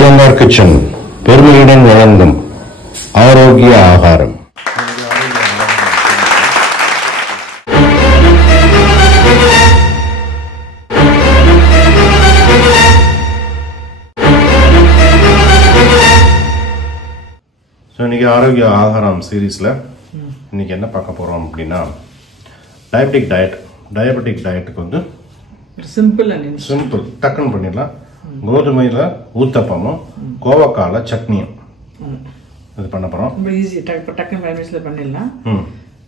Ayyangar Kitchen, பெருமையுடன் வழங்கும் ஆரோக்கிய ஆகாரம். இன்னைக்கு ஆரோக்கிய ஆகாரம் சீரீஸ்ல இன்னைக்கு என்ன பார்க்க போறோம் அப்படின்னா டயபெட்டிக் டயட்டுக்கு வந்து சிம்பிள் டக்குன்னு பண்ணிடலாம். கோதுமையில ஊத்தப்பமும் கோவக்கால சட்னியும் இது பண்ண போறோம். ரொம்ப ஈஸி, டக்குன்னு 5 மினிட்ஸ்ல பண்ணிடலாம்.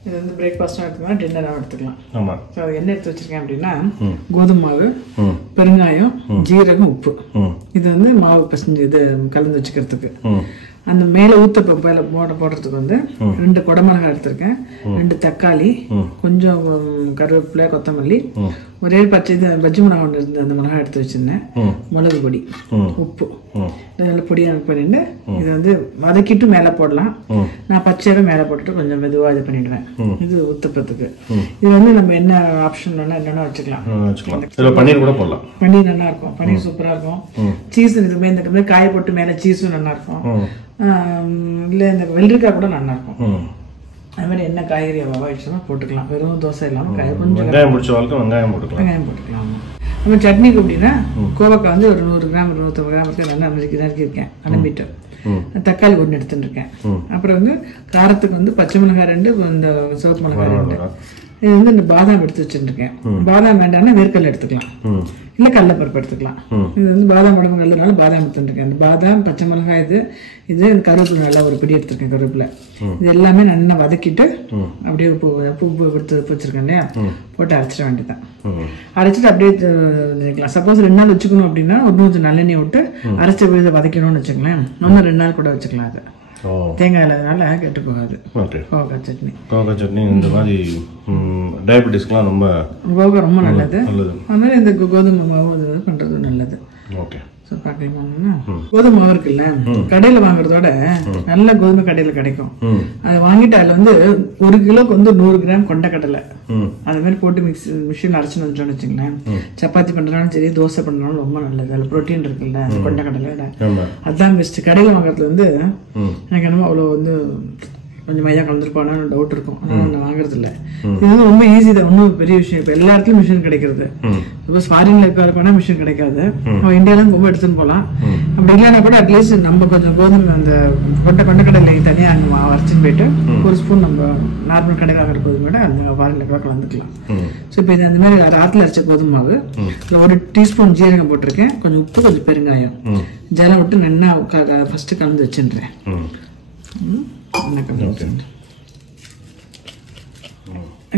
இது வந்து பிரேக்ஃபாஸ்டும் எடுத்துக்கலாம், டின்னராகவும் எடுத்துக்கலாம். ஆமா. ஸோ அது என்ன எடுத்து வச்சிருக்கேன் அப்படின்னா கோதுமை மாவு, பெருங்காயம், ஜீரகம், உப்பு. இது வந்து மாவு பிசைஞ்சு இது கலந்து வச்சுக்கிறதுக்கு. அந்த மேலே ஊத்தப்பம் போடுறதுக்கு வந்து 2 குடமிளகாய் எடுத்திருக்கேன், 2 தக்காளி, கொஞ்சம் கருவேப்பிலை, கொத்தமல்லி, ஒரே பச்சை பஜ்ஜி மிளகாய் ஒன்று இருந்து அந்த மிளகாய் எடுத்து வச்சிருந்தேன், மிளகு பொடி, உப்பு, இதெல்லாம் பொடியாக பண்ணிட்டு இதை வந்து வதக்கிட்டு மேலே போடலாம். நான் பச்சையாக மேலே போட்டுட்டு கொஞ்சம் மெதுவாக இது பண்ணிடுவேன். இது ஊத்தப்பத்துக்கு. இது வந்து நம்ம என்ன ஆப்ஷன் வேணா என்னென்ன வச்சுக்கலாம். பன்னீர் கூட போடலாம். பன்னீர் நல்லா இருக்கும், பன்னீர் சூப்பராக இருக்கும். சீஸ் இதுமே இந்த காய போட்டு மேலே சீஸும் நல்லா இருக்கும். இல்லை இந்த வெள்ளரிக்காய் கூட நல்லா இருக்கும். அது மாதிரி என்ன காய்கறி அவாய்ட்னா போட்டுக்கலாம். வெறும் தோசை இல்லாமல் கொஞ்சம் வெங்காயம் போட்டுக்கலாம். நம்ம சட்னிக்கு அப்படின்னா கோவக்காய் வந்து ஒரு 100 கிராம் 150 கிராம் இருக்கு, நல்லா நறுக்கியிருக்கேன், அலம்பிட்டு. தக்காளி 1 எடுத்துருக்கேன். அப்புறம் வந்து காரத்துக்கு வந்து பச்சை மிளகாய் 2, இந்த சிவப்பு மிளகாய் 2. இது வந்து இந்த பாதாம் எடுத்து வச்சுருக்கேன். பாதாம் வேண்டாம்னா வேர்க்கடலை எடுத்துக்கலாம், இல்லை கடலைப்பருப்பு எடுத்துக்கலாம். இது வந்து பாதாம் உடம்பு நல்லதுனால பாதாம் எடுத்துருக்கேன். இந்த பாதாம், பச்சை மிளகாய், இது கருவேப்பிலை நல்லா ஒரு பிடி எடுத்துருக்கேன். கருவேப்பிலை இது எல்லாமே நல்லா வதக்கிட்டு அப்படியே உப்பு எடுத்து வச்சிருக்கேன் இல்லையா, போட்டு அரைச்சிட வேண்டியதான். அரைச்சிட்டு அப்படியே வச்சுக்கலாம். சப்போஸ் 2 நாள் வச்சுக்கணும் அப்படின்னா கொஞ்சம் நல்லெண்ணெய் விட்டு அரைச்ச விழுத வதக்கணும்னு வச்சுக்கலாம். இன்னும் 2 நாள் கூட வச்சுக்கலாம். அது தேங்காய் இல்லாதனால கெட்டு போகாது. கோவக்காய் சட்னி இந்த மாதிரி டயபெட்டிஸ்க்குலாம் ரொம்ப நல்லது. அது மாதிரி இந்த கோதுமை மாவு பண்றது நல்லது. ஓகே. கோதுமை மாவு இருக்குல்ல, கடையில வாங்குறதோட நல்ல கோதுமை கடையில கிடைக்கும். அதை வாங்கிட்டு அதுல வந்து 1 கிலோக்கு வந்து 100 கிராம் கொண்டக்கடலை அது மாதிரி போட்டு மிஷின் அரைச்சுன்னு வந்துட்டோம்னு வச்சுங்களேன். சப்பாத்தி பண்றதுனாலும் சரி, தோசை பண்றதுனாலும் ரொம்ப நல்லது. அதுல புரோட்டீன் இருக்குல்ல அந்த கொண்டக்கடலை, அதுதான் பெஸ்ட். கடையில வாங்குறதுல வந்து எனக்கு என்னமோ அவ்வளோ வந்து கொஞ்சம் மைதா கலந்துருப்பானு டவுட் இருக்கும். ஆனால் நான் வாங்குறது இல்லை. இது வந்து ரொம்ப ஈஸி தான், ஒன்றும் பெரிய விஷயம். இப்போ எல்லா இடத்துலையும் மிஷின் கிடைக்கிறது. சப்போஸ் ஃபாரின்ல இருக்காருப்பானா மிஷின் கிடைக்காது, அவன் இந்தியாவிலும் ரொம்ப எடுத்துன்னு போகலாம். அப்படி இல்லைன்னா கூட அட்லீஸ்ட் நம்ம கொஞ்சம் கோதுமை அந்த கொண்டக்கடலை தனியாக அங்கே அரைச்சின்னு போயிட்டு 1 ஸ்பூன் நம்ம நார்மல் கடையில் வாங்குற கோதுமை அந்த ஃபாரின்ல கூட கலந்துக்கலாம். ஸோ இப்போ இது அந்த மாதிரி ஆற்றுல அரைச்ச கோதுமை மாவு, இல்லை 1 டீஸ்பூன் ஜீரகம் போட்டிருக்கேன், கொஞ்சம் உப்பு, கொஞ்சம் பெருங்காயம், ஜலம் விட்டு நல்லா ஃபர்ஸ்ட் கலந்து வச்சுன்றேன்.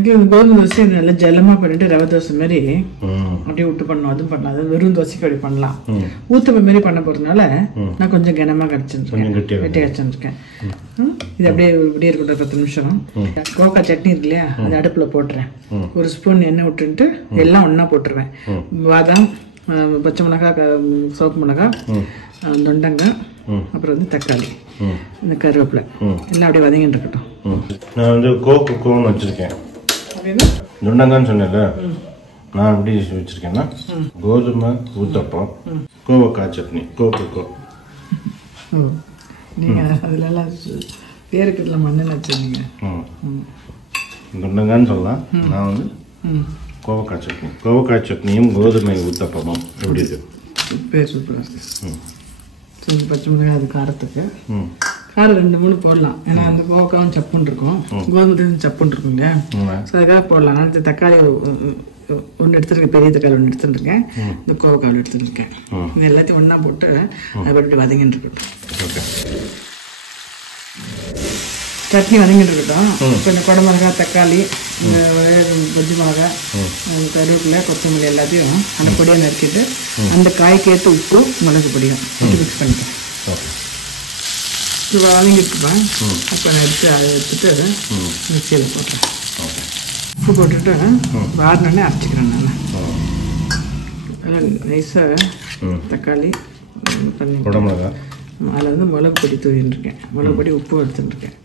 கோதுமை தோசை நல்லா ஜலமா பண்ணிட்டு ரவை தோசை மாதிரி அப்படியே விட்டு பண்ணணும். அதுவும் பண்ணலாம். அது வெறும் தோசைக்கு அப்படி பண்ணலாம். ஊத்தப்பம் மாதிரி பண்ண போறதுனால நான் கொஞ்சம் கனமா கடிச்சிருக்கேன், வெட்டி கடிச்சிருக்கேன். இது அப்படியே இப்படியே இருக்கட்டும் 10 நிமிஷம். கோவக்காய் சட்னி இருக்கு இல்லையா, அது அடுப்புல போட்டுறேன். 1 ஸ்பூன் எண்ணெய் விட்டுட்டு எல்லாம் ஒன்னா போட்டுருவேன். பாதாம், பச்சை மிளகாய், சிவப்பு மிளகாய், தொண்டங்காய், அப்புறம் வந்து தக்காளி, இந்த கருவேப்பிலை எல்லாம் அப்படியே வதங்கிட்டு இருக்கட்டும். நான் வந்து கோன்னு வச்சிருக்கேன். தொண்டங்கான்னு சொன்னேன்ல, நான் எப்படி வச்சிருக்கேன்னா கோதுமை ஊத்தப்பம், கோவக்காய் சட்னி, நீங்க அதுல எல்லாம் பேருக்கு மண்ணு வச்சிருக்கீங்க. தொண்டங்கான்னு சொல்லலாம். நான் வந்து கோவக்காய் சட்னியும் கோதுமை ஊத்தப்பமும் எப்படி இருக்கு? பேர் சூப்பராக இருக்கு. பச்சை மிளகாய் அது காரத்துக்கு காரம் 2-3 போடலாம். ஏன்னா அந்த கோவக்காவும் சப்புன்னு இருக்கும், கோதுமை சப்புன்னு இருக்கும் இல்லையா, ஸோ அதுக்காக போடலாம். நான் தக்காளி 1 எடுத்துருக்கேன், பெரிய தக்காளி 1 எடுத்துருக்கேன், இந்த கோவக்காய் எடுத்துருக்கேன். இது எல்லாத்தையும் ஒன்றா போட்டு அதை போட்டு வதங்கிட்டு இருக்கட்டும். சட்னி வதங்கிட்டு இருக்கட்டும். கொஞ்சம் குடமிளகாய், தக்காளி, இந்த பஜ்ஜி மிளகாய், கருவேப்பிலை, கொத்தமல்லி எல்லாத்தையும் அந்த பொடியை நறுக்கிட்டு அந்த காய்க்கு ஏற்ற உப்பு, மிளகு பொடியும் மிக்ஸ் பண்ணிட்டேன். இது வதங்கிட்டுருப்பேன். அப்போ எடுத்து அதை வச்சுட்டு மிக்சியில் போட்டேன். உப்பு போட்டுட்டு வாரினே அரைச்சிக்கிறேன். நான் அதில் நைஸாக தக்காளி பண்ணி அதில் வந்து மிளகு பொடி தூவிட்டுருக்கேன். மிளகு பொடி, உப்பு எடுத்துட்டுருக்கேன்.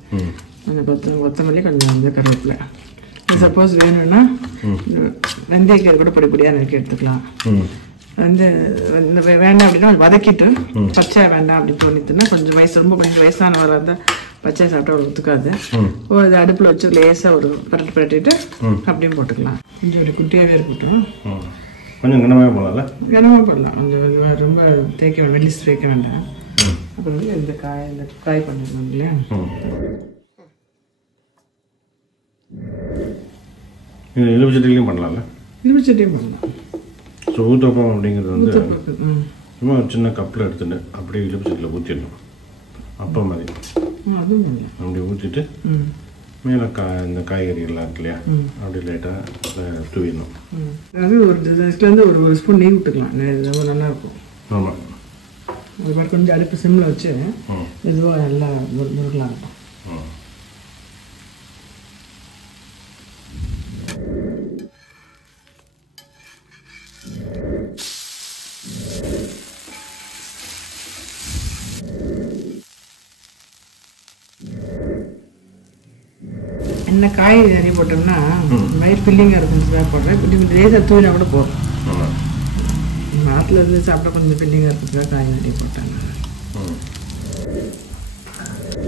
கொஞ்சம் கொத்தமல்லி, கொஞ்சம் வந்து கருவேப்பிலை. சப்போஸ் வேணும்னா வெந்தயக்கீரை கூட பொடி பொடியாக நறுக்கி எடுத்துக்கலாம். வந்து வேண்டாம் அப்படின்னா வதக்கிட்டு பச்சை வேண்டாம் அப்படின்னு தோணித்துன்னா கொஞ்சம் கொஞ்சம் வயசானவராக இருந்தால் பச்சை சாப்பிட்டா ஒரு ஒத்துக்காது. இது அடுப்பில் வச்சு லேசாக ஒரு பரட்டிட்டு அப்படியும் போட்டுக்கலாம். கொஞ்சம் ஒரு குட்டியாகவே இருக்கட்டும். கொஞ்சம் கனமாக போடலாம்ல? கனமாக போடலாம். கொஞ்சம் ரொம்ப தேய்க்க மெல்லிஸ் தேய்க்க வேண்டாம். அப்புறம் வந்து இந்த காய் பண்ணிடலாம் இல்லையா? இழுப்பு சட்டிலையும் பண்ணலாம்ல? இழுப்பு சட்டியும் பண்ணலாம். ஸோ ஊத்தப்பம் அப்படிங்கிறது வந்து சும்மா ஒரு சின்ன கப்பில் எடுத்துட்டு அப்படியே இழுப்பு சட்டியில் ஊற்றிடணும். அப்பம் மாதிரி அப்படி ஊற்றிட்டு மேலே இந்த காய்கறிகள்லாம் இருக்கு இல்லையா, அப்படி லைட்டாக தூவிடணும். அதாவது ஒரு ஸ்பூன் நெய் விட்டுக்கலாம். ரொம்ப நல்லாயிருக்கும். ஆமாம். அது மாதிரி கொஞ்சம் அடுப்பு சிம்மில் வச்சு மெதுவாக நல்லா முறுக்கலாம் இருக்கும். என்ன காய் நிறைய போட்டோம்னா நைட் ஃபில்லிங்காக இருக்குன்னு தான் போடுறேன். கொஞ்சம் லேசாக தூவினா கூட போதும். நாட்டில் இருந்து சாப்பிட்டா கொஞ்சம் ஃபில்லிங்காக இருக்குதுக்காக காய் நிறைய போட்டாங்க.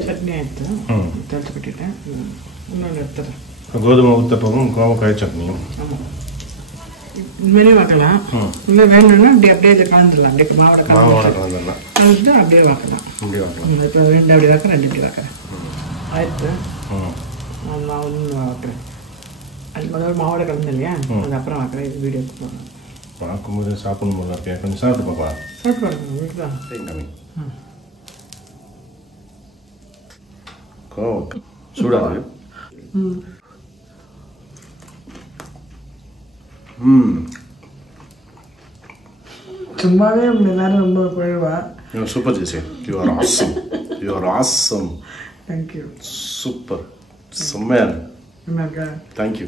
சட்னி எடுத்து தேய்ச்சி கட்டிட்டேன். இன்னொன்று எடுத்துறேன். கோதுமை ஊத்தப்பமும் கோவக்காய் சட்னியும். ஆமாம், இனிமேலே வைக்கலாம். இல்லை வேணும்னா அப்படியே கலந்துடலாம். அப்படியே மாவோட கலந்துடலாம். கலந்துட்டு அப்படியே வைக்கலாம். இப்போ 2 அப்படி வைக்கிறேன், 2 இப்படி வைக்கிறேன். ஆயிரத்து மாவு வைக்கிறேன். அது முதல்ல மாவோட கலந்து இல்லையா, அது அப்புறம் வைக்கிறேன். இது வீடியோ பார்க்கும்போது சாப்பிடணும் போல இருக்கேன். கொஞ்சம் சாப்பிட்டு பாப்பா. சாப்பிட்டு பாருங்க. உங்களுக்கு தான் கம்மி சூடாது. சும்மாவே எல்லாரும் ரொம்ப குழைவா. Super Jessie, you are awesome. You are awesome. Thank you. Super. செம்மையா இருக்கு. என்ன இருக்கா? தேங்க்யூ.